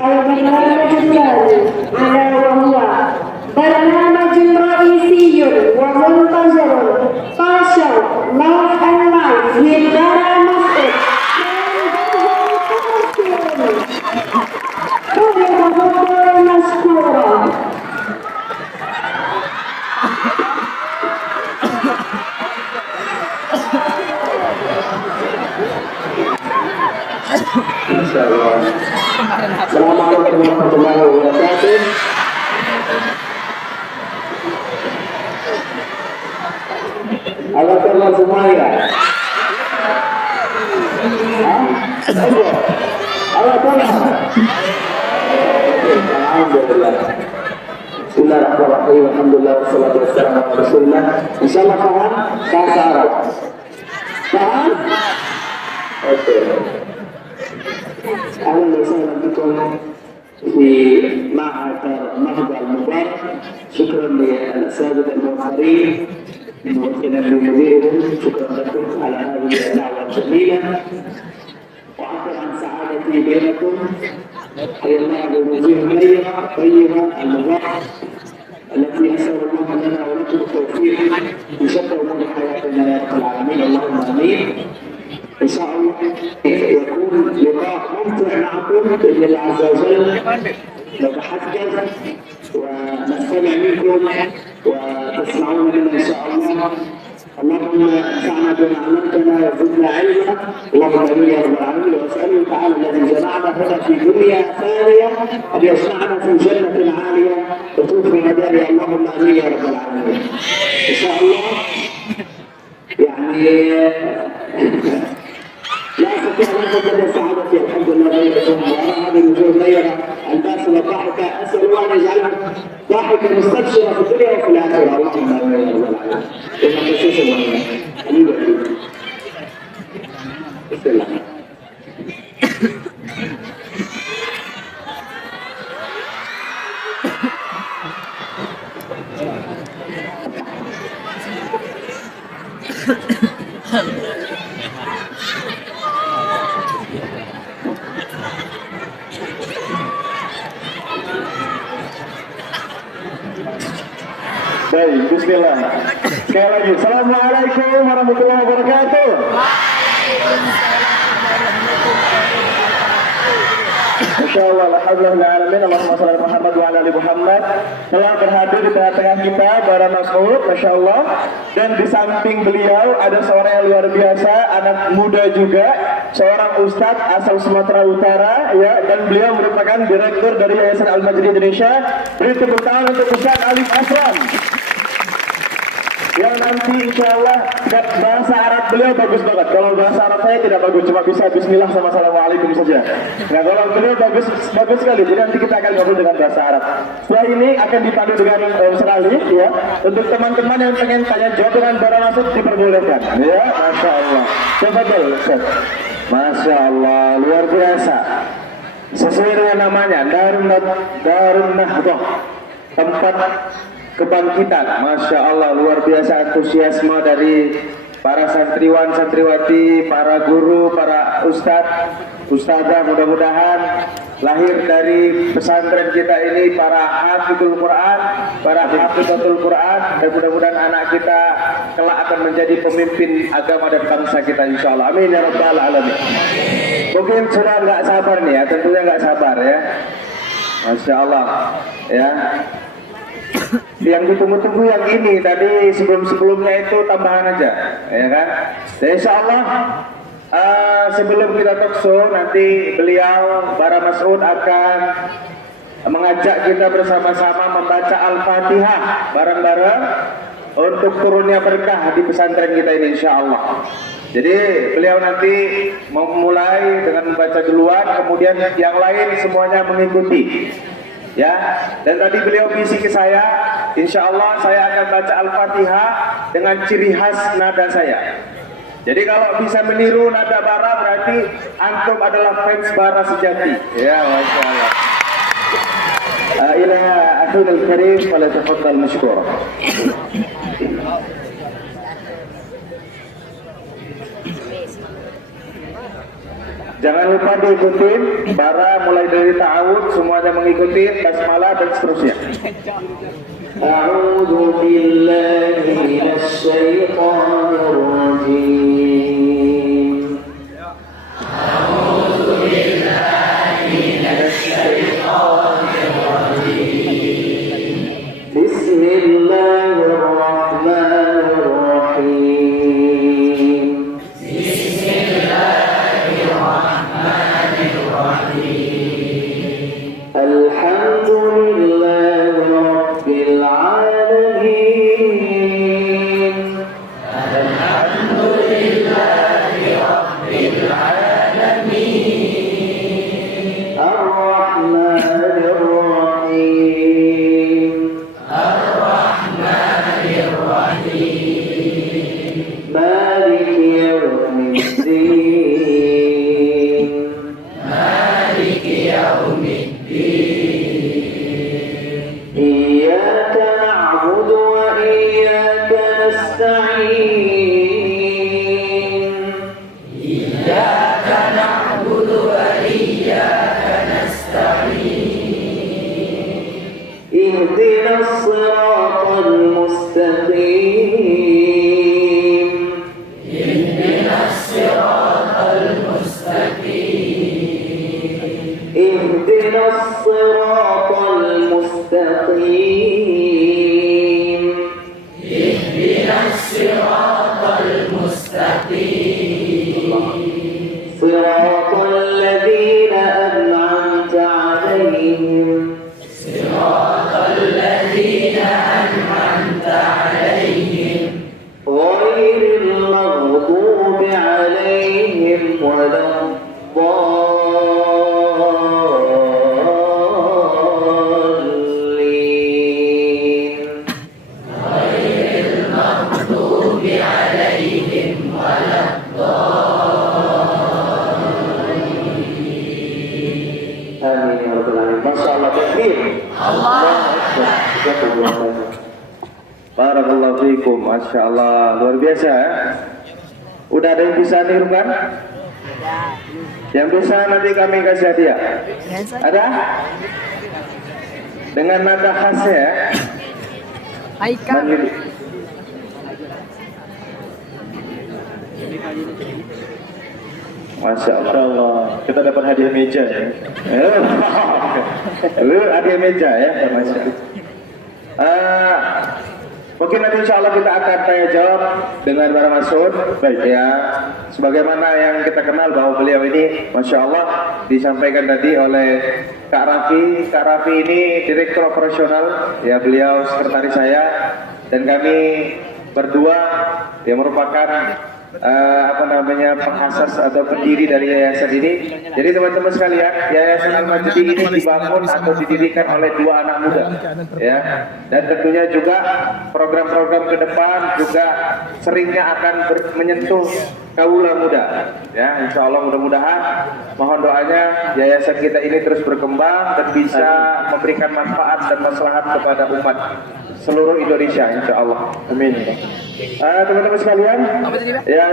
البرنامج الثاني ألا وهو برنامج رئيسي ومنتظر طاشر لايف اند لايف للدار مسعود فليتفضل مشكورا. Assalamualaikum warahmatullahi wabarakatuh. Apa kabar semuanya? Apa kabar? Alhamdulillah. Bismillahirrahmanirrahim. Alhamdulillah wassalatu wassalamu ala Rasulillah. Insyaallah paham bahasa Arab. Paham? Oke. أهلا وسهلا بكم في معهد المبارك. شكرا للأساتذة الموفرين موكلا لمديرهم. شكرا لكم على هذه الدعوة الجميلة وأعبر عن سعادتي بينكم. حيا الله بوجوه مريمة طيبة المبارك التي أسأل الله لنا ولكم التوفيق في شتى أمور حياتنا يا رب العالمين. اللهم آمين. إن شاء الله يكون لقاء ممتع معكم بإذن الله عز وجل. نتحدث ونستمع منكم وتسمعون منا إن شاء الله. اللهم انفعنا بما علمتنا وزدنا علما. اللهم امين يا رب العالمين. واساله تعالى الذي جمعنا هنا في دنيا ثانيه ان يجمعنا في جنه عاليه وتوفي مداري. اللهم امين يا رب العالمين. ان شاء الله يعني لا استطيع ان اتكلم سعادتي الحمد لله بينكم وارى هذه الوجوه النيره الباسله الضاحكه. اسال الله ان يجعلها ضاحكه مستبشره في الدنيا وفي الاخره. اللهم امين يا رب العالمين. انك تسوس الله حبيبي بسم الله. Baik, bismillah. Sekali lagi, assalamualaikum warahmatullahi wabarakatuh. Insyaallah, alhamdulillah alamin. Allahumma shalli ala Muhammad wa ala ali Muhammad. Telah berhadir di tengah-tengah kita Bara Mas'ud, masyaallah. Dan di samping beliau ada seorang yang luar biasa, anak muda juga, seorang ustadz asal Sumatera Utara, ya, dan beliau merupakan direktur dari Yayasan Al-Majdi Indonesia. Beri tepuk tangan untuk Ustaz Alif Asram. Yang nanti insyaallah bahasa Arab beliau bagus banget. Kalau bahasa Arab saya tidak bagus, cuma bisa bismillah sama assalamualaikum saja. Nah, kalau beliau bagus sekali. Jadi nanti kita akan ngobrol dengan bahasa Arab. Setelah ini akan dipandu dengan sekali, ya. Untuk teman-teman yang pengen tanya jawab dengan Bara Mas'ud diperbolehkan, ya. Masya Allah. Coba dulu, Ustaz. Masya Allah, luar biasa. Sesuai dengan namanya, Darun Nahdoh, tempat kebangkitan. Masya Allah, luar biasa antusiasme dari para santriwan, santriwati, para guru, para ustadzah. Mudah-mudahan lahir dari pesantren kita ini para hafizul Quran, para hafizatul Quran, dan mudah-mudahan anak kita kelak akan menjadi pemimpin agama dan bangsa kita insyaallah. Amin ya rabbal alamin. Mungkin sudah nggak sabar nih ya, tentunya nggak sabar ya. Masya Allah ya. Yang ditunggu-tunggu yang ini tadi, sebelumnya itu tambahan aja, ya kan? Dan insya Allah sebelum kita talkshow nanti beliau Bara Mas'ud akan mengajak kita bersama-sama membaca Al-Fatihah bareng-bareng untuk turunnya berkah di pesantren kita ini insya Allah. Jadi beliau nanti memulai dengan membaca duluan, kemudian yang lain semuanya mengikuti. Ya, dan tadi beliau bisi ke saya, insya Allah saya akan baca Al-Fatihah dengan ciri khas nada saya. Jadi kalau bisa meniru nada Bara berarti antum adalah fans Bara sejati. Ya, masya Allah. Ila akhirul karim, falyatafaddal mashkura. Jangan lupa diikutin bara mulai dari ta'awud semuanya mengikuti basmalah dan seterusnya. أعوذ بالله من الشيطان الرجيم أعوذ بالله من الشيطان الرجيم بسم الله الرحمن الرحيم بسم الله الرحمن الرحيم الحمد لله رب العالمين الحمد لله رب العالمين الرحمن الرحيم الرحمن الرحيم مالك يوم الدين مالك يوم الدين إياك نعبد وإياك نستعين إياك نعبد وإياك نستعين اهدنا الصراط المستقيم اهدنا الصراط المستقيم اهدنا الصراط المستقيم اهدنا الصراط المستقيم صراط الذين أنعمت عليهم صراط الذين أنعمت عليهم غير المغضوب عليهم ولا الضالين غير المغضوب عليهم ولا الضالين آمين يا رب العالمين. ما شاء الله takbir. Allah Akbar. Barakallahu fiikum, Masya Allah, luar biasa ya. Udah ada yang bisa niru kan? Yang bisa nanti kami kasih hadiah. Ada? Dengan nada khasnya ya. Mandiri. Masya Allah, kita dapat hadiah meja ya. Lu hadiah meja ya, Masya Allah. Mungkin nanti insya Allah kita akan tanya jawab dengan Bara Masud. Baik ya, sebagaimana yang kita kenal bahwa beliau ini, Masya Allah, disampaikan tadi oleh Kak Raffi. Kak Raffi ini direktur operasional, ya beliau sekretaris saya, dan kami berdua yang merupakan pengasas atau pendiri dari yayasan ini. Jadi teman-teman sekalian, Yayasan Al-Majdi ini dibangun atau didirikan oleh dua anak muda, ya. Dan tentunya juga program-program ke depan juga seringnya akan menyentuh kaula muda, ya. Insya Allah mudah-mudahan mohon doanya yayasan kita ini terus berkembang dan bisa memberikan manfaat dan maslahat kepada umat seluruh Indonesia, insya Allah. Amin. Teman-teman sekalian, ya,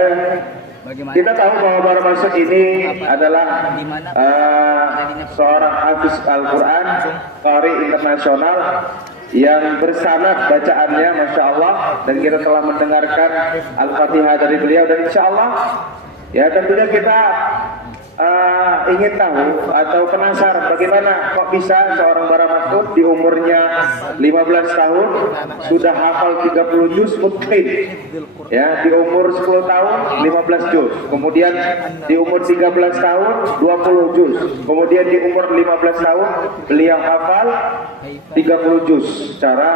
kita tahu bahwa Bara Masud ini adalah seorang hafiz Al-Quran, qari internasional yang bersanad bacaannya, Masya Allah, dan kita telah mendengarkan Al-Fatihah dari beliau, dan insya Allah ya tentunya kita ingin tahu atau penasaran bagaimana kok bisa seorang Bara Masud di umurnya 15 tahun sudah hafal 30 juz mutqin, ya, di umur 10 tahun 15 juz, kemudian di umur 13 tahun 20 juz, kemudian di umur 15 tahun beliau hafal 30 juz secara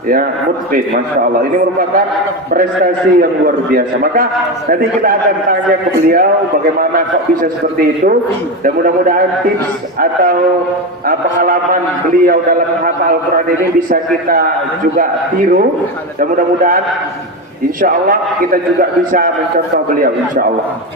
ya mutqin. Masya Allah, ini merupakan prestasi yang luar biasa. Maka nanti kita akan tanya ke beliau bagaimana kok bisa seperti itu, dan mudah-mudahan tips atau pengalaman beliau dalam menghafal Al-Quran ini bisa kita juga tiru, dan mudah-mudahan insya Allah kita juga bisa mencontoh beliau, insya Allah.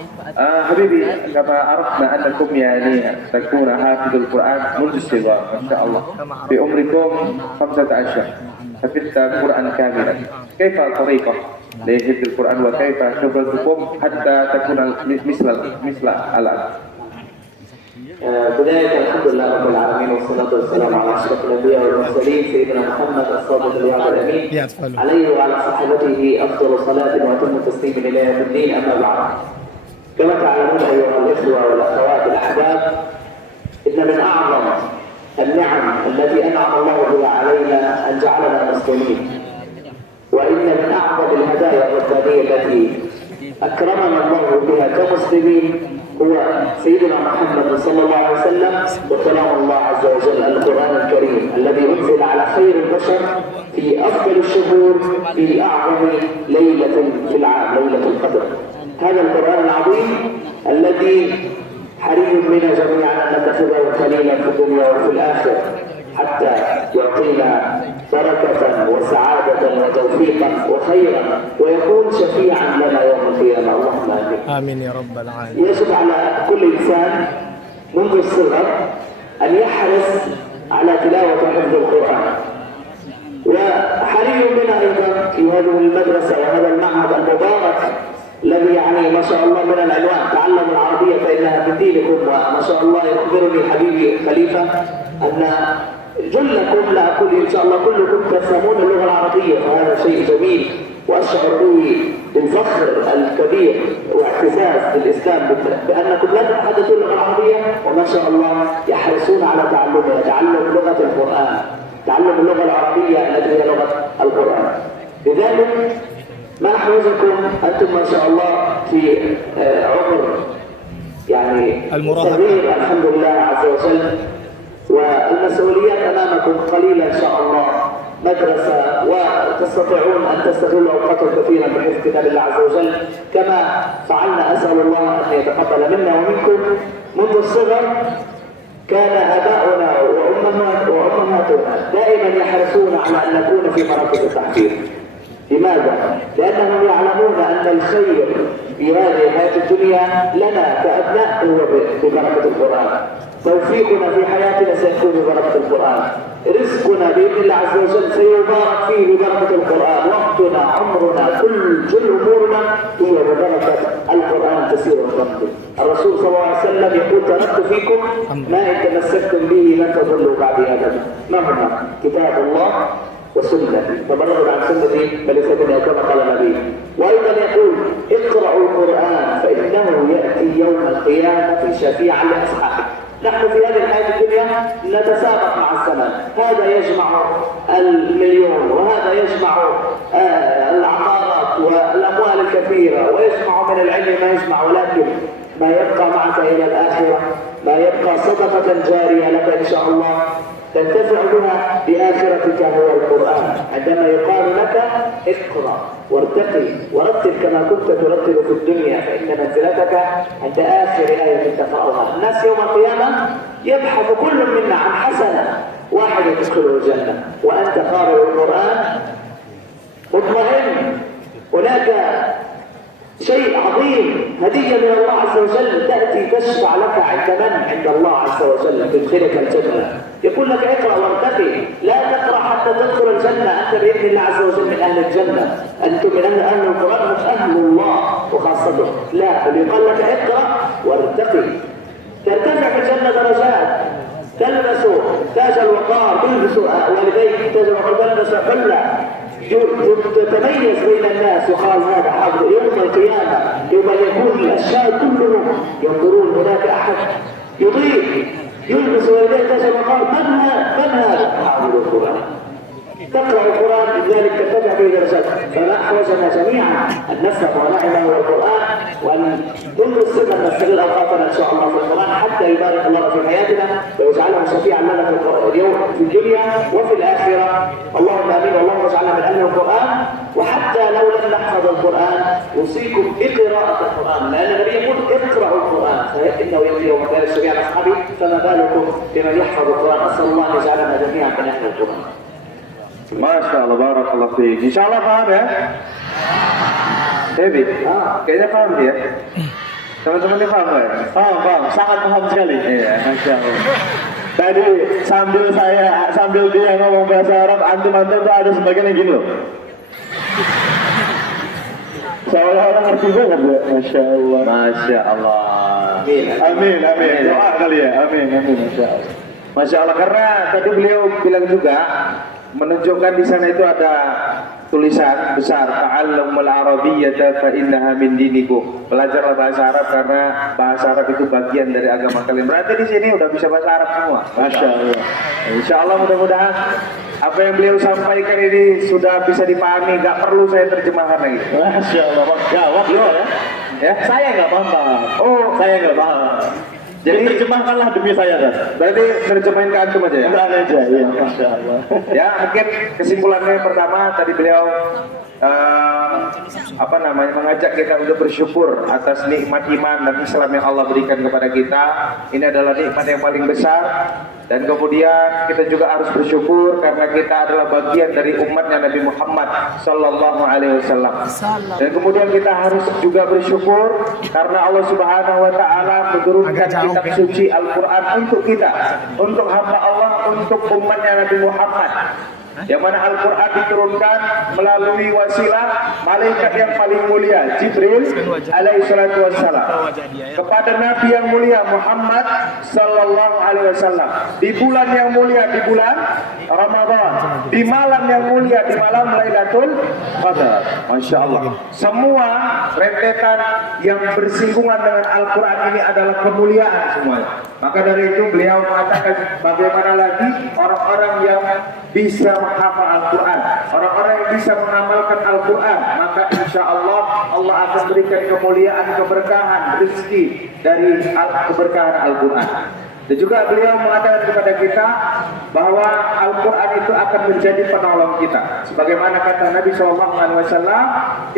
Habibi, kama arafna annakum yani takuna hafidul Quran mundu sighar, insya Allah bi umrikum 15 hafidta Quran kamilan. Kaifa tariqah li hifdzil Quran wa kaifa syughaltukum hatta takuna misla alam. بداية الحمد لله رب العالمين والصلاة والسلام على أشرف الأنبياء والمرسلين سيدنا محمد الصادق الوعد الأمين عليه وعلى صحابته أفضل صلاة وأتم تسليم إلى يوم الدين. أما بعد، كما تعلمون أيها الإخوة والأخوات الأحباب، إن من أعظم النعم التي أنعم الله بها علينا أن جعلنا مسلمين، وإن من أعظم الهدايا الربانية التي أكرمنا الله بها كمسلمين هو سيدنا محمد صلى الله عليه وسلم وكلام الله عز وجل القرآن الكريم الذي أنزل على خير البشر في أفضل الشهور في أعظم ليلة في العام، ليلة القدر. هذا القرآن العظيم الذي حري بنا جميعا أن نتخذه خليلا في الدنيا وفي الآخرة حتى يعطينا بركة وسعادة وتوفيقا وخيرا ويكون شفيعا لنا يوم القيامة. اللهم آمين. آمين يا رب العالمين. يجب على كل إنسان منذ الصغر أن يحرص على تلاوة وحفظ القرآن، وحري بنا أيضا في هذه المدرسة وهذا المعهد المبارك الذي يعني ما شاء الله من العنوان تعلموا العربية فإنها من دينكم، وما شاء الله يخبرني حبيبي خليفة أن جلكم لا أقول إن شاء الله كلكم تفهمون اللغة العربية، وهذا شيء جميل وأشعر به بالفخر الكبير واعتزاز بالإسلام بأنكم لا تتحدثون اللغة العربية وما شاء الله يحرصون على تعلمها، تعلم لغة القرآن، تعلم اللغة العربية التي هي لغة القرآن. لذلك ما أحوجكم أنتم ما شاء الله في عمر يعني صغير الحمد لله عز وجل، والمسؤوليات أمامكم قليلة إن شاء الله، مدرسة وتستطيعون أن تستغلوا أوقاتكم كثيرا بحفظ كتاب الله عز وجل كما فعلنا. أسأل الله أن يتقبل منا ومنكم. منذ الصغر كان آباؤنا وأمهاتنا دائما يحرصون على أن نكون في مراكز التحفيظ. لماذا؟ لأنهم يعلمون أن الخير في هذه الحياة الدنيا لنا كأبناء هو ببركة القرآن، توفيقنا في حياتنا سيكون ببركة القرآن، رزقنا بإذن الله عز وجل سيبارك فيه ببركة القرآن، وقتنا عمرنا كل أمورنا هي ببركة القرآن تسير وتمضي. الرسول صلى الله عليه وسلم يقول تركت فيكم ما إن تمسكتم به لن تضلوا بعد أبدا. ما هما؟ كتاب الله وسنة، فبرغوا عن سنتي فليس بنا كما قال النبي. وأيضا يقول اقرأوا القرآن فإنه يأتي يوم القيامة شفيعا لأصحابه. نحن في هذه الحياة الدنيا نتسابق مع الزمن، هذا يجمع المليون وهذا يجمع العقارات والأموال الكثيرة ويجمع من العلم ما يجمع، ولكن ما يبقى معك إلى الآخرة، ما يبقى صدقة جارية لك إن شاء الله تنتفع بها بآخرتك هو القرآن. عندما يقال لك اقرأ وارتقي ورتل كما كنت ترتل في الدنيا فإن منزلتك عند آخر آية تقرأها. الناس يوم القيامة يبحث كل منا عن حسنة واحدة تدخله الجنة، وأنت قارئ القرآن مطمئن. هناك شيء عظيم، هدية من الله عز وجل تأتي تشفع لك عند من؟ عند الله عز وجل تدخلك الجنة. يقول لك اقرأ وارتقي، لا تقرأ حتى تدخل الجنة، أنت بإذن الله عز وجل من أهل الجنة، أنتم من أهل القرآن مش أهل الله وخاصته، لا، اللي يقول لك اقرأ وارتقي ترتفع في الجنة درجات، تلبس تاج الوقار، تلبس والديك تاج الوقار، تلبس حلة تتميز بين الناس، وقال هذا حظ يوم القيامة يوم يكون الأشياء كلهم ينظرون هناك أحد يضيء يلبس والديه تاج الوقار، من هذا؟ حافظ القرآن. تقرأ القرآن لذلك ترتفع به درجات. فلا أحوجنا جميعا أن نفهم ونعم هو القرآن، وأن كل السنة نستغل أوقاتنا إن شاء الله في القرآن حتى يبارك الله في حياتنا ويجعله شفيعا لنا في اليوم في الدنيا وفي الآخرة. اللهم آمين. اللهم اجعلنا من أهل القرآن. وحتى لو لم نحفظ القرآن أوصيكم بقراءة القرآن، لأن النبي يقول اقرأوا القرآن فإنه يأتي يوم ذلك شفيعا لأصحابه، فما بالكم بمن يحفظ القرآن. أسأل الله أن يجعلنا جميعا من أهل القرآن. Masya Allah, barakallah fiik. Insya Allah paham ya? Debbie, kayaknya paham dia. Teman-teman ini paham ya? Paham, sangat paham sekali. Iya, Masya Allah. Tadi sambil dia ngomong bahasa Arab, antum-antum tuh ada sebagian yang gini loh. Seolah-olah ngerti banget ya, Masya Allah. Masya Allah. Amin, amin. Doa kali ya. Amin, amin. Masya Allah. Masya Allah. Karena tadi beliau bilang juga menunjukkan di sana itu ada tulisan besar, ta'allamul arabiyyata fa innaha min dinikum. Belajarlah bahasa Arab karena bahasa Arab itu bagian dari agama kalian. Berarti di sini udah bisa bahasa Arab semua. Masya Allah. Insya Allah mudah-mudahan apa yang beliau sampaikan ini sudah bisa dipahami, nggak perlu saya terjemahkan lagi. Masya Allah. Jawab beliau ya. Ya, saya nggak paham. Oh, saya nggak paham. Jadi terjemahkanlah demi saya kan. Berarti terjemahin ke antum aja ya. Enggak aja ya. Masya Allah. Ya, mungkin kesimpulannya pertama tadi beliau mengajak kita untuk bersyukur atas nikmat iman dan Islam yang Allah berikan kepada kita. Ini adalah nikmat yang paling besar. Dan kemudian kita juga harus bersyukur karena kita adalah bagian dari umatnya Nabi Muhammad Sallallahu Alaihi Wasallam. Dan kemudian kita harus juga bersyukur karena Allah Subhanahu Wa Taala menurunkan kitab suci Al-Quran untuk kita, untuk hamba Allah, untuk umatnya Nabi Muhammad. Yang mana Al-Quran diturunkan melalui wasilah malaikat yang paling mulia Jibril alaihi salatu wassalam kepada Nabi yang mulia Muhammad sallallahu alaihi wasallam di bulan yang mulia, di bulan Ramadan, di malam yang mulia, di malam Lailatul Qadar. Masya Allah. Semua rentetan yang bersinggungan dengan Al-Quran ini adalah kemuliaan semuanya. Maka dari itu beliau mengatakan bagaimana lagi orang-orang yang bisa menghafal Al-Quran, orang-orang yang bisa mengamalkan Al-Quran, maka insya Allah Allah akan berikan kemuliaan, keberkahan, rezeki dari keberkahan Al-Quran. Dan juga beliau mengatakan kepada kita bahwa Al-Quran itu akan menjadi penolong kita. Sebagaimana kata Nabi SAW,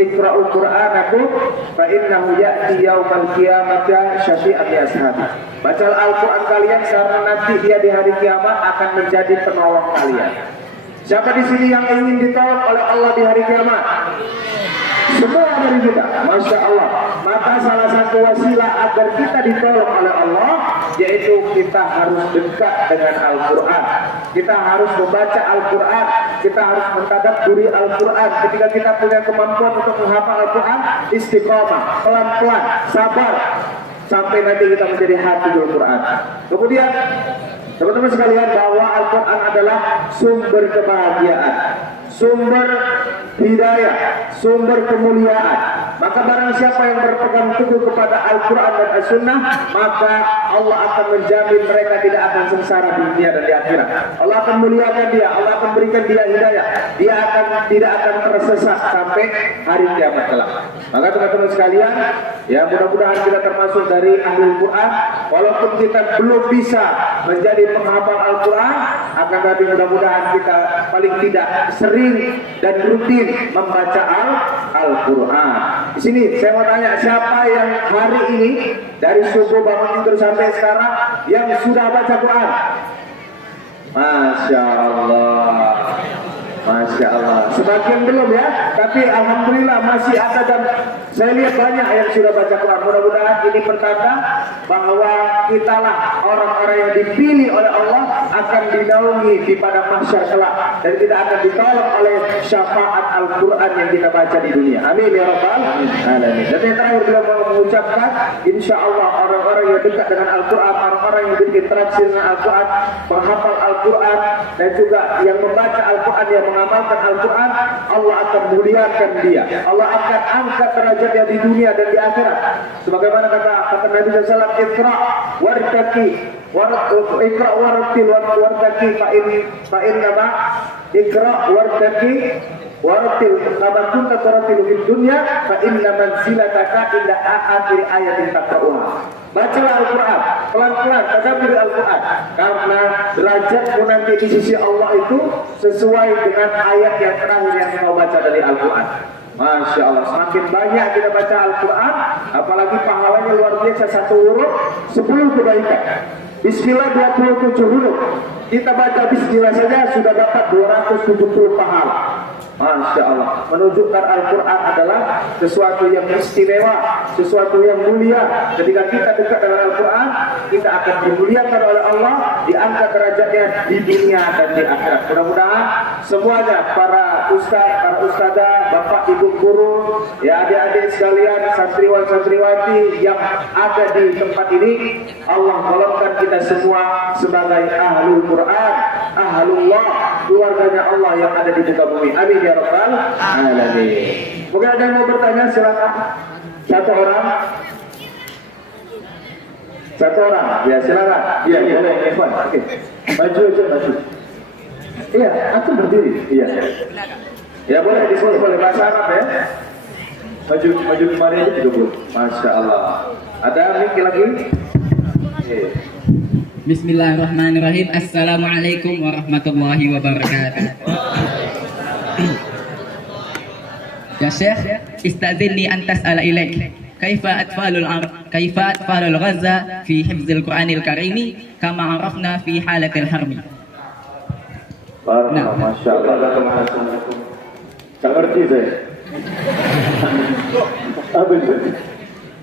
Iqra'ul Qur'anakum fa innahu ya'ti yaumal qiyamati syafi'an li ashabi. Baca Al-Quran kalian karena nanti dia di hari kiamat akan menjadi penolong kalian. Siapa di sini yang ingin ditolong oleh Allah di hari kiamat? Semua dari kita, Masya Allah. Maka salah satu wasilah agar kita ditolong oleh Allah, yaitu kita harus dekat dengan Al-Quran. Kita harus membaca Al-Quran, kita harus mentadabburi Al-Quran. Ketika kita punya kemampuan untuk menghafal Al-Quran, istiqomah, pelan-pelan, sabar, sampai nanti kita menjadi hafizul Quran. Kemudian teman-teman sekalian, bahwa Al-Quran adalah sumber kebahagiaan, sumber hidayah, sumber kemuliaan. Maka barang siapa yang berpegang teguh kepada Al-Quran dan As-Sunnah, maka Allah akan menjamin mereka tidak akan sengsara di dunia dan di akhirat. Allah akan muliakan dia, Allah akan berikan dia hidayah, dia tidak akan tersesat sampai hari kiamat kelak. Maka teman-teman sekalian, ya mudah-mudahan kita termasuk dari ahli Al-Quran. Walaupun kita belum bisa menjadi penghafal Al-Quran, akan tapi mudah-mudahan kita paling tidak sering dan rutin membaca Al-Quran. Di sini saya mau tanya, siapa yang hari ini dari subuh bangun tidur sampai sekarang yang sudah baca Quran? Masya Allah. Masya Allah. Sebagian belum ya, tapi alhamdulillah masih ada dan saya lihat banyak yang sudah baca Quran. Mudah-mudahan ini pertanda bahwa kitalah orang-orang yang dipilih oleh Allah akan dinaungi di pada mahsyar kelak dan tidak akan ditolak oleh syafaat Al-Quran yang kita baca di dunia. Amin ya rabbal alamin. Dan yang terakhir beliau mengucapkan, insya Allah orang-orang yang dekat dengan Al-Quran, orang-orang yang berinteraksi dengan Al-Quran, menghafal Al-Quran dan juga yang membaca Al-Quran, yang mengamalkan Al-Quran, Allah akan muliakan dia. Allah akan angkat derajatnya di dunia dan di akhirat. Sebagaimana kata Nabi SAW, Iqra wartaqi Iqra wartil wartaqi fa innama Iqra wartaqi wartil kama kunta taratil fid dunya fa inna manzilataka inda akhir ayatin taqra'uha. Bacalah Al-Quran, pelan-pelan, tadabbur Al-Quran, karena derajatmu nanti di sisi Allah itu sesuai dengan ayat yang terakhir yang kau baca dari Al-Quran. Masya Allah, semakin banyak kita baca Al-Quran, apalagi pahalanya luar biasa, satu huruf 10 kebaikan. Bismillah 27 huruf, kita baca Bismillah saja sudah dapat 270 pahala. Masya Allah, menunjukkan Al-Quran adalah sesuatu yang istimewa, sesuatu yang mulia. Ketika kita dekat dengan Al-Quran, kita akan dimuliakan oleh Allah, diangkat derajatnya di dunia dan di akhirat. Mudah-mudahan semuanya, para ustaz, para ustazah, bapak, ibu guru, ya adik-adik sekalian, santriwan-santriwati yang ada di tempat ini, Allah golongkan kita semua sebagai ahlul Quran, ahlullah, keluarganya Allah yang ada di muka bumi. Amin ya rabbal alamin. Mungkin ada yang mau bertanya, silakan. Satu orang. Ya silakan. Iya boleh, Evan. Oke. Maju aja, maju. Iya, aku berdiri. Iya. Ya boleh, boleh bahasa Arab ya. Maju kemarin aja juga boleh. Masya Allah. Ada mic lagi? Bismillahirrahmanirrahim. Assalamualaikum warahmatullahi wabarakatuh. Ya Syekh, istadzinni an tas'ala ilaik. Kaifa atfalul Gaza fi hifzil Qur'anil Karim kama arafna fi halatil harmi. Nah, Masya Allah. Tak ngerti saya. Apa itu?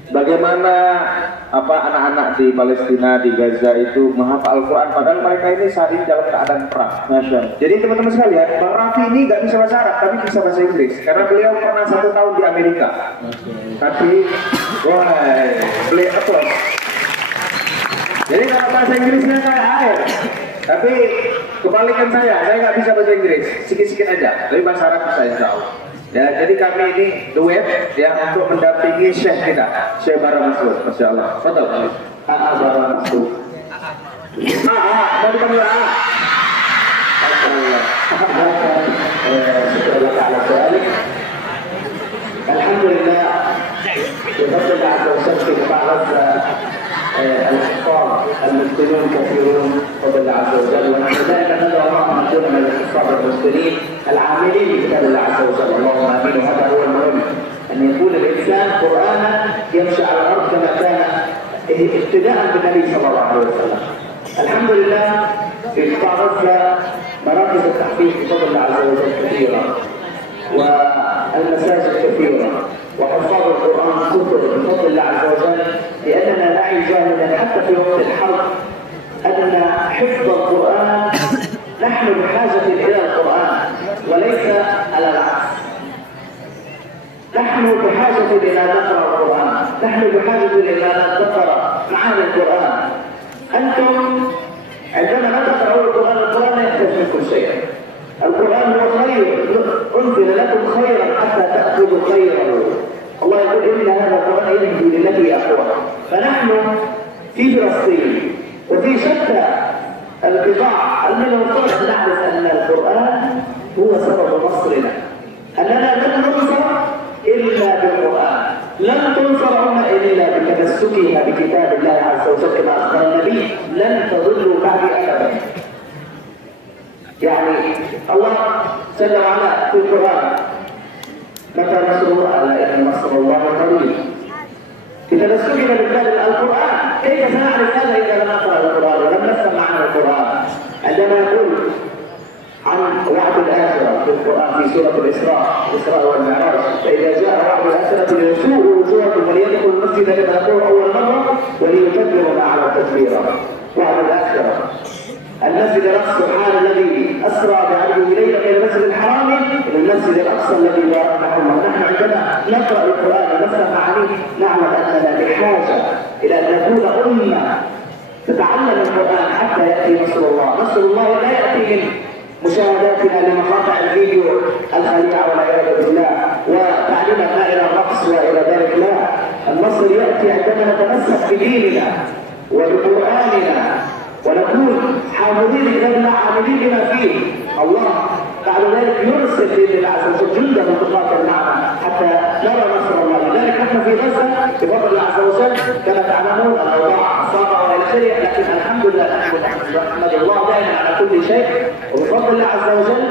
Bagaimana anak-anak di Palestina, di Gaza itu menghafal Al-Quran, padahal mereka ini saat ini dalam keadaan perang. Masya Allah. Jadi teman-teman sekalian, Bang Raffi ini nggak bisa bahasa Arab, tapi bisa bahasa Inggris, karena beliau pernah 1 tahun di Amerika. Tapi, beliau applause. Jadi kalau bahasa Inggrisnya kayak air, tapi kebalikan saya nggak bisa bahasa Inggris, sikit-sikit aja, tapi bahasa Arab saya tahu. Ya, jadi kami ini duet ya untuk mendampingi Syekh kita, Syekh Bara Masud. Masya Allah. Betul. Bara Masud. Mau dipanggil Alhamdulillah, بفضل الله عز وجل في قطاع غزة الحفاظ المسلمون كثيرون بفضل الله عز وجل، ونحن ذلك ندعو الله ان نكون من الحفاظ المسلمين العاملين بكتاب الله عز وجل. اللهم امين. وهذا هو المهم، ان يكون الانسان قرانا يمشي على الارض كما كان اقتداء بالنبي صلى الله عليه وسلم. الحمد لله في قطاع غزة مراكز التحفيظ بفضل الله عز وجل كثيرة، والمساجد كثيرة، وحفاظ القرآن كثر بفضل الله عز وجل، لأننا نعي جاهلا حتى في وقت الحرب أن حفظ القرآن نحن بحاجة إلى القرآن وليس على العكس. نحن بحاجة إلى نقرأ القرآن، نحن بحاجة إلى نقرأ معاني القرآن. أنتم عندما تقرأوا القرآن، القرآن لا يحتاج منكم شيئا. القرآن هو خير، أنزل لكم خيرا حتى تأخذوا خيرا. الله يقول إن هذا القرآن يهدي للتي أقوى. فنحن في فلسطين وفي شتى القطاع المنطقة نعرف أن القرآن هو سبب نصرنا، أننا لن ننصر إلا بالقرآن، لن تنصر أمة إلا بتمسكها بكتاب الله عز وجل كما أخبر النبي: لن تضلوا بعد أبدا. يعني الله جل وعلا في القرآن: متى نصر الله؟ ألا إن نصر الله قريب. بتمسكنا بكتاب القرآن، كيف سنعرف هذا إذا لم نقرأ القرآن ولم نفهم معنى القرآن؟ عندما يقول عن وعد الآخرة في القرآن في سورة الإسراء والمعراج: فإذا جاء وعد الآخرة ليسوءوا وجوهكم وليدخلوا المسجد كما دخلوا أول مرة وليتبروا ما على تدبيرا. وعد الآخرة. المسجد الأقصى سبحان الذي أسرى بعبده ليلا إلى المسجد الحرام إلى المسجد الأقصى الذي باركنا حوله. نحن عندما نقرأ القرآن ونفهم معانيه نعلم أننا بحاجة إلى أن نكون أمة تتعلم القرآن حتى يأتي نصر الله. نصر الله لا يأتي من مشاهداتنا لمقاطع الفيديو الخليعة والعياذ بالله وتعليمنا إلى الرقص وإلى ذلك، لا. النصر يأتي عندما نتمسك بديننا وبقرآننا ونكون حافظين لكتاب الله عاملين بما فيه. الله بعد ذلك يرسل باذن الله عز وجل جندا تقاتل معنا حتى نرى نصر الله. لذلك نحن في غزه بفضل الله عز وجل كما تعلمون الاوضاع صعبه والى اخره، لكن الحمد لله نحمد الله دائما على كل شيء، وبفضل الله عز وجل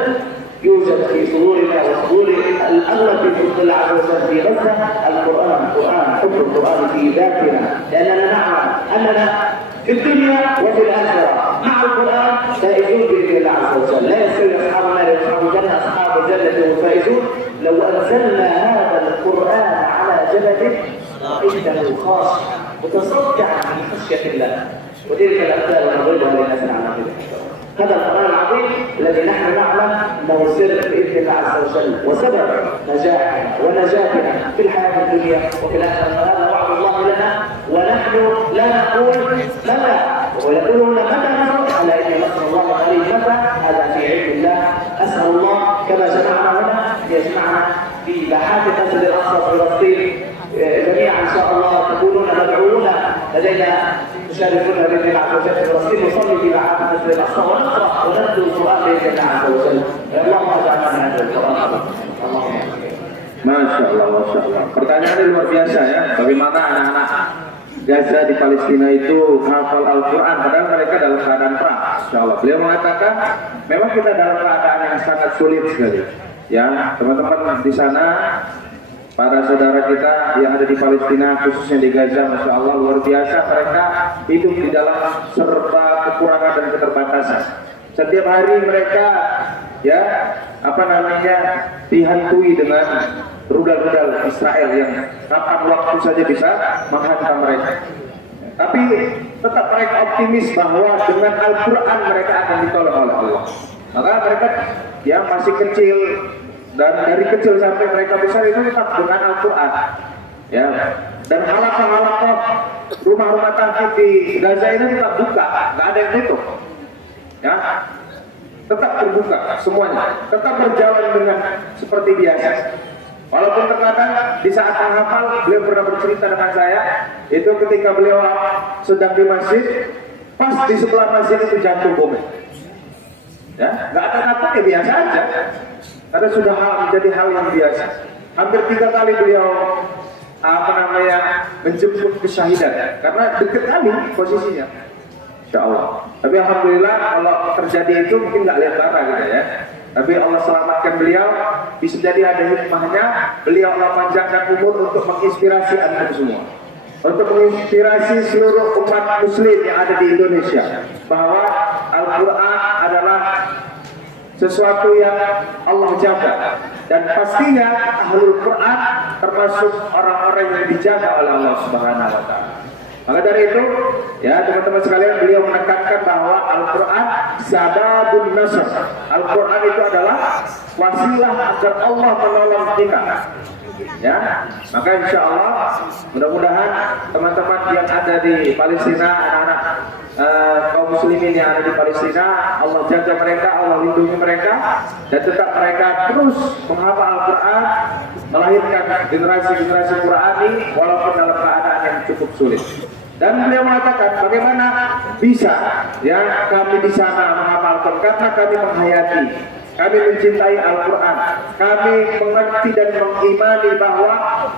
يوجد في صدورنا وصدور الاغلب في فضل الله عز وجل في غزه القران، حب القران في ذاتنا، لاننا نعلم اننا في الدنيا وفي الآخرة مع القرآن فائزون بإذن الله عز وجل. لا يستوي أصحاب النار وأصحاب الجنة، أصحاب الجنة هم الفائزون أنزلنا هذا القرآن على جبل إنه خاشع متصدعا من خشية الله وتلك الأمثال نضربها للناس العامة. هذا القرآن العظيم الذي نحن نعلم أنه سر بإذن الله عز وجل وسبب نجاحنا ونجاتنا في الحياة الدنيا وفي الآخرة. هذا وعد الله لنا ونحن لا نقول متى ويقولون متى نصر على إن نصر الله قريب متى. هذا في علم الله. أسأل الله كما جمعنا هنا يجمعنا في باحات المسجد الأقصى في فلسطين جميعا إن شاء الله تكونون مدعوون لدينا تشاركون بإذن الله عز وجل في فلسطين نصلي في باحات المسجد الأقصى ونقرأ ونتلو القرآن بإذن الله عز وجل. اللهم اجعلنا من هذا القرآن. اللهم Masya Allah. Pertanyaannya luar biasa ya. Bagaimana anak-anak Gaza di Palestina itu hafal Al-Quran padahal mereka dalam keadaan perang. Insya Allah. Beliau mengatakan memang kita dalam keadaan yang sangat sulit sekali. Ya, teman-teman di sana, para saudara kita yang ada di Palestina, khususnya di Gaza, Masya Allah luar biasa, mereka hidup di dalam serba kekurangan dan keterbatasan. Setiap hari mereka dihantui dengan rudal-rudal Israel yang kapan waktu saja bisa menghantam mereka. Tapi tetap mereka optimis bahwa dengan Al-Quran mereka akan ditolong oleh Allah. Maka mereka masih kecil, dan dari kecil sampai mereka besar itu tetap dengan Al-Quran. Ya. Dan halaqah-halaqah rumah-rumah tafsir di Gaza ini tetap buka, nggak ada yang tutup. Ya, tetap terbuka semuanya, tetap berjalan dengan seperti biasa. Walaupun terkadang di saat menghafal, beliau pernah bercerita dengan saya, itu ketika beliau sedang di masjid, pas di sebelah masjid itu jatuh bom. Ya, nggak ada apa ya, biasa aja. Karena sudah menjadi hal yang biasa. Hampir 3 kali beliau menjemput kesyahidan, karena dekat kali posisinya. Insya Allah. Tapi alhamdulillah kalau terjadi itu mungkin nggak lihat darah gitu ya. Tapi Allah selamatkan beliau. Bisa jadi ada hikmahnya. Beliau Allah panjangkan umur untuk menginspirasi antum semua, untuk menginspirasi seluruh umat muslim yang ada di Indonesia, bahwa Al-Quran adalah sesuatu yang Allah jaga, dan pastinya ahlul Quran termasuk orang-orang yang dijaga oleh Allah Subhanahu wa Ta'ala. Maka dari itu, ya teman-teman sekalian, beliau menekankan bahwa Al-Quran sababun nasr. Al-Quran itu adalah wasilah agar Allah menolong kita. Ya, maka insya Allah mudah-mudahan teman-teman yang ada di Palestina, anak-anak kaum muslimin yang ada di Palestina, Allah jaga mereka, Allah lindungi mereka, dan tetap mereka terus menghafal Al-Quran, melahirkan generasi-generasi Qurani walaupun dalam keadaan yang cukup sulit. Dan beliau mengatakan bagaimana bisa ya kami di sana menghafal Al-Quran, karena kami menghayati, kami mencintai Al-Quran, kami mengerti dan mengimani bahwa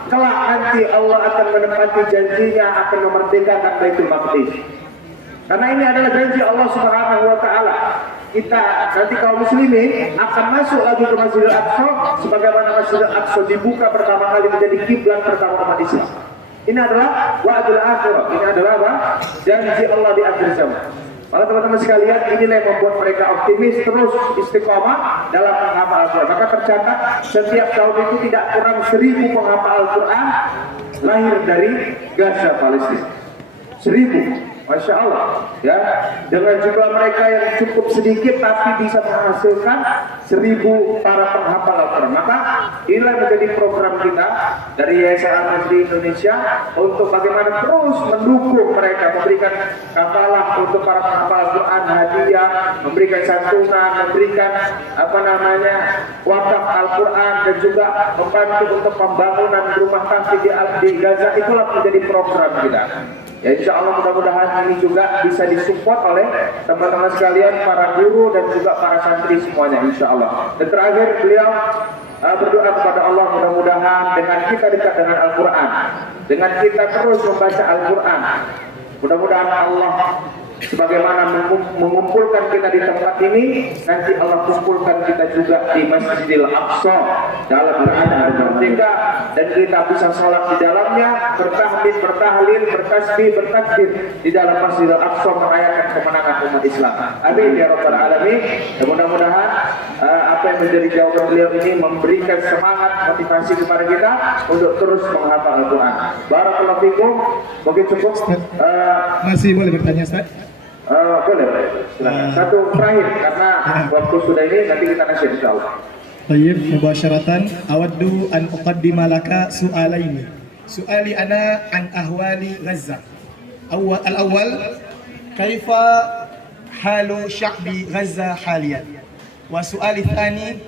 kelak nanti Allah akan menepati janjinya, akan memerdekakan Baitul Maqdis. Karena ini adalah janji Allah Subhanahu wa Ta'ala. Kita nanti kaum muslimin akan masuk lagi ke Masjidil Aqsa, sebagaimana Masjidil Aqsa dibuka pertama kali menjadi kiblat pertama umat Islam. Ini adalah wa'dul akhirah. Ini adalah apa? Janji Allah di akhir zaman. Maka teman-teman sekalian, inilah yang membuat mereka optimis, terus istiqomah dalam menghafal Al-Quran. Maka tercatat setiap tahun itu tidak kurang 1000 penghafal Al-Quran lahir dari Gaza, Palestina. 1000. Masya Allah, ya, dengan jumlah mereka yang cukup sedikit tapi bisa menghasilkan 1000 para penghafal Al-Quran. Maka inilah menjadi program kita dari Yayasan Al-Masri Indonesia untuk bagaimana terus mendukung mereka, memberikan kafalah untuk para penghafal Al-Quran, hadiah, memberikan santunan, memberikan wakaf Al-Quran, dan juga membantu untuk pembangunan rumah tafsir di Gaza. Itulah menjadi program kita. Ya, insya Allah mudah-mudahan ini juga bisa disupport oleh teman-teman sekalian, para guru dan juga para santri semuanya, insya Allah. Dan terakhir beliau berdoa kepada Allah, mudah-mudahan dengan kita dekat dengan Al-Quran, dengan kita terus membaca Al-Quran, mudah-mudahan Allah sebagaimana mengumpulkan kita di tempat ini, nanti Allah kumpulkan kita juga di Masjidil Aqsa, dalam berada merdeka dan kita bisa sholat di dalamnya, bertahmid, bertahlil, bertasbih, bertakbir di dalam Masjidil Aqsa merayakan kemenangan umat Islam. Amin ya rabbal alamin. Dan mudah-mudahan apa yang menjadi jawaban beliau ini memberikan semangat motivasi kepada kita untuk terus menghafal Al-Quran. Barakallahu fikum. Mungkin cukup. Masih boleh bertanya, Ustaz? Boleh. Silakan. Satu terakhir karena waktu sudah ini, nanti kita nasyid insyaallah. طيب مباشرة أود أن أقدم لك سؤالين. سؤالي أنا عن أهوال غزة. الأول كيف حال شعب غزة حاليا؟ وسؤالي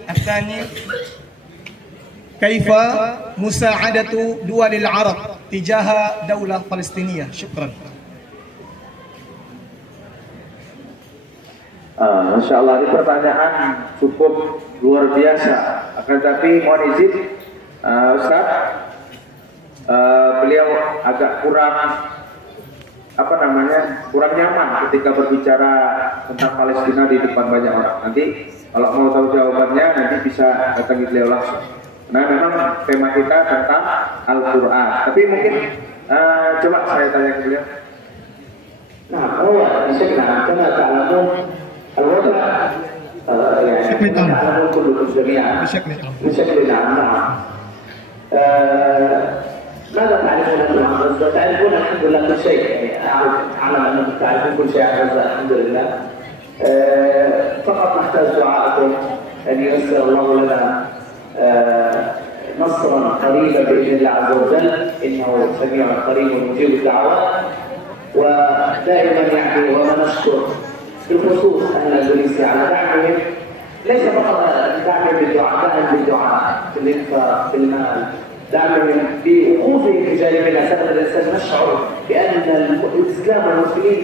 الثاني كيف مساعدة دول العرب تجاه دولة فلسطينية؟ شكرا. Masya Allah, ini pertanyaan cukup luar biasa. Akan tapi mohon izin Ustaz, beliau agak kurang kurang nyaman ketika berbicara tentang Palestina di depan banyak orang. Nanti kalau mau tahu jawabannya nanti bisa datangi beliau langsung. Nah, memang tema kita tentang Al-Quran. Tapi mungkin coba saya tanya ke beliau. نعم هو بشكل عام كما تعلمون الوضع بشكل عام. يعلمون كلكم جميعا بشكل عام. نعم. ماذا تعرفون انتم عن غزه؟ تعرفون الحمد لله كل شيء، يعني اعلم انكم تعرفون كل شيء عن غزه الحمد لله. فقط نحتاج دعاءكم ان ييسر الله لنا نصرا قريبا باذن الله عز وجل، انه سميع قريب مجيب الدعوات. ودائما يعني ونشكر بالخصوص اهل اندونيسيا على دعمهم، ليس فقط دعمهم بالدعاء بالانفاق بالمال، دعمهم بوقوفهم في جانبنا. سنشعر بان الاسلام والمسلمين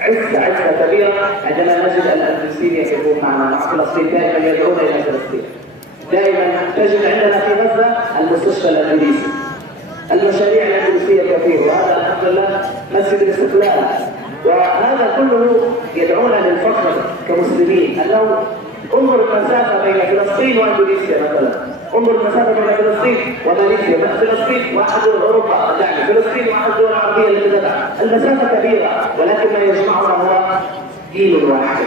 عزه كبيره عندما نجد الاندونيسيين يقفون معنا مع فلسطين، دائما يدعون الى فلسطين. دائما تجد عندنا في غزه المستشفى الاندونيسي، المشاريع الاندونيسيه كثيره، وهذا الحمد لله مسجد الاستقلال، وهذا كله يدعونا للفخر كمسلمين. انه انظر المسافه بين فلسطين واندونيسيا مثلا، انظر المسافه بين فلسطين وماليزيا، فلسطين واحد دول اوروبا تدعم، فلسطين واحد دول العربيه اللي تدعم، المسافه كبيره، ولكن ما يجمعنا هو دين واحد،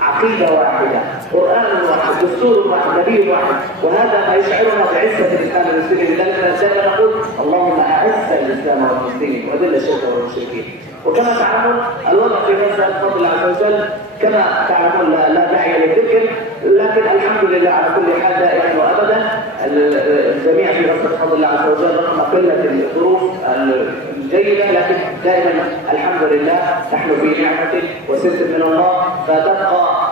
عقيده واحده، قران واحد، دستور واحد، نبي واحد، وهذا ما يشعرنا بعزه الاسلام والمسلمين. لذلك نقول اللهم اعز الاسلام والمسلمين واذل الشرك والمشركين. وكما تعلمون الوضع في غزه بفضل الله عز وجل كما تعلمون لا داعي للذكر، لكن الحمد لله على كل حال دائما وابدا الجميع في غزه بفضل الله عز وجل رغم قله الظروف الجيده، لكن دائما الحمد لله نحن في نعمه وستر من الله، فتبقى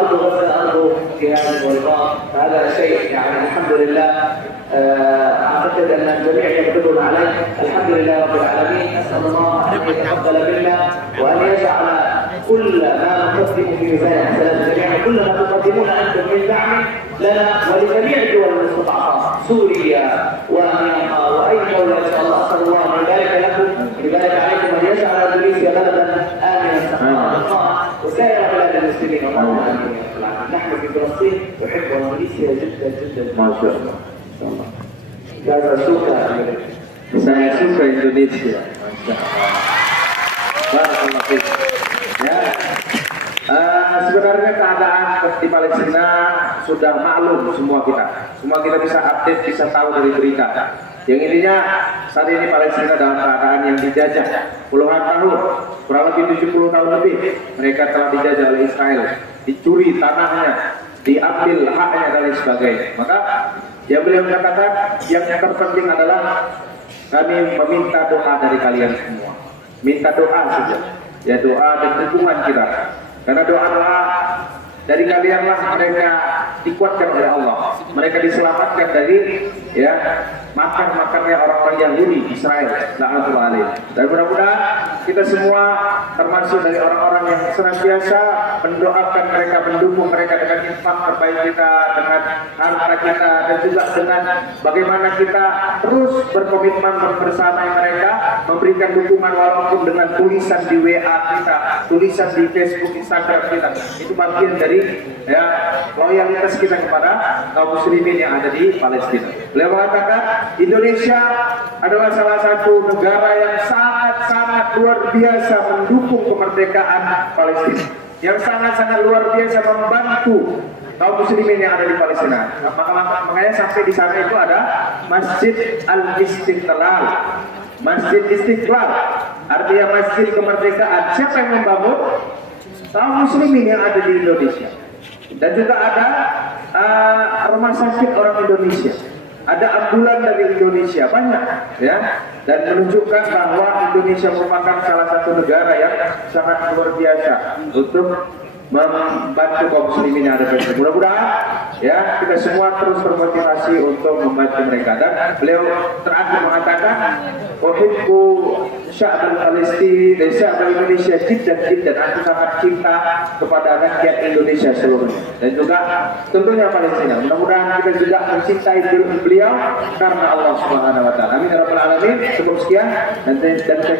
ارض غزه ارض جهاد ورضا. هذا شيء يعني الحمد لله اعتقد ان الجميع يقبلون عليه. الحمد لله رب العالمين، اسال الله ان يتقبل منا وان يجعل كل ما نقدم في ميزان حسنات جميعا، كل ما تقدمون انتم من دعم لنا ولجميع الدول المستضعفه، سوريا وميانمار واي دوله ان شاء الله. اسال الله ان يبارك لكم ويبارك عليكم وان يجعل اندونيسيا بلدا امنا سخاء وسائر بلاد المسلمين. اللهم امين. نحن في فلسطين نحب اندونيسيا جدا جدا. ما شاء الله. Gaza suka. Saya suka Indonesia. Masya Allah. Barakallahu fiik. Ya. Sebenarnya keadaan di Palestina sudah maklum semua kita. Semua kita bisa update, bisa tahu dari berita. Yang intinya saat ini Palestina dalam keadaan yang dijajah puluhan tahun, kurang lebih 70 tahun lebih mereka telah dijajah oleh Israel, dicuri tanahnya, diambil haknya dan lain sebagainya. Maka yang beliau katakan yang terpenting adalah kami meminta doa dari kalian semua. Minta doa saja, ya doa dan dukungan kita. Karena doa-doa dari kalianlah mereka dikuatkan oleh Allah. Mereka diselamatkan dari makan-makannya orang-orang Yahudi Israel la'natullah alaih. Dan mudah-mudahan kita semua termasuk dari orang-orang yang senantiasa mendoakan mereka, mendukung mereka dengan infak terbaik kita, dengan harta kita, dan juga dengan bagaimana kita terus berkomitmen bersama mereka, memberikan dukungan walaupun dengan tulisan di WA kita, tulisan di Facebook, Instagram kita. Itu bagian dari ya loyalitas kita kepada kaum muslimin yang ada di Palestina. Beliau mengatakan Indonesia adalah salah satu negara yang sangat-sangat luar biasa mendukung kemerdekaan Palestina, yang sangat-sangat luar biasa membantu kaum muslimin yang ada di Palestina. Makanya sampai di sana itu ada Masjid Al-Istiqlal, Masjid Istiqlal, artinya Masjid Kemerdekaan. Siapa yang membangun? Kaum muslimin yang ada di Indonesia. Dan juga ada rumah sakit orang Indonesia, ada ambulan dari Indonesia, banyak ya, dan menunjukkan bahwa Indonesia merupakan salah satu negara yang sangat luar biasa untuk membantu kaum muslimin yang ada di sini. Mudah-mudahan ya kita semua terus termotivasi untuk membantu mereka. Dan beliau terakhir mengatakan uhibbu sya'bal Palestin dan sya'bal Indonesia jiddan. Aku sangat cinta kepada rakyat Indonesia seluruhnya dan juga tentunya Palestina. Mudah-mudahan kita juga mencintai beliau karena Allah Subhanahu wa taala. Amin ya rabbal alamin. Cukup sekian dan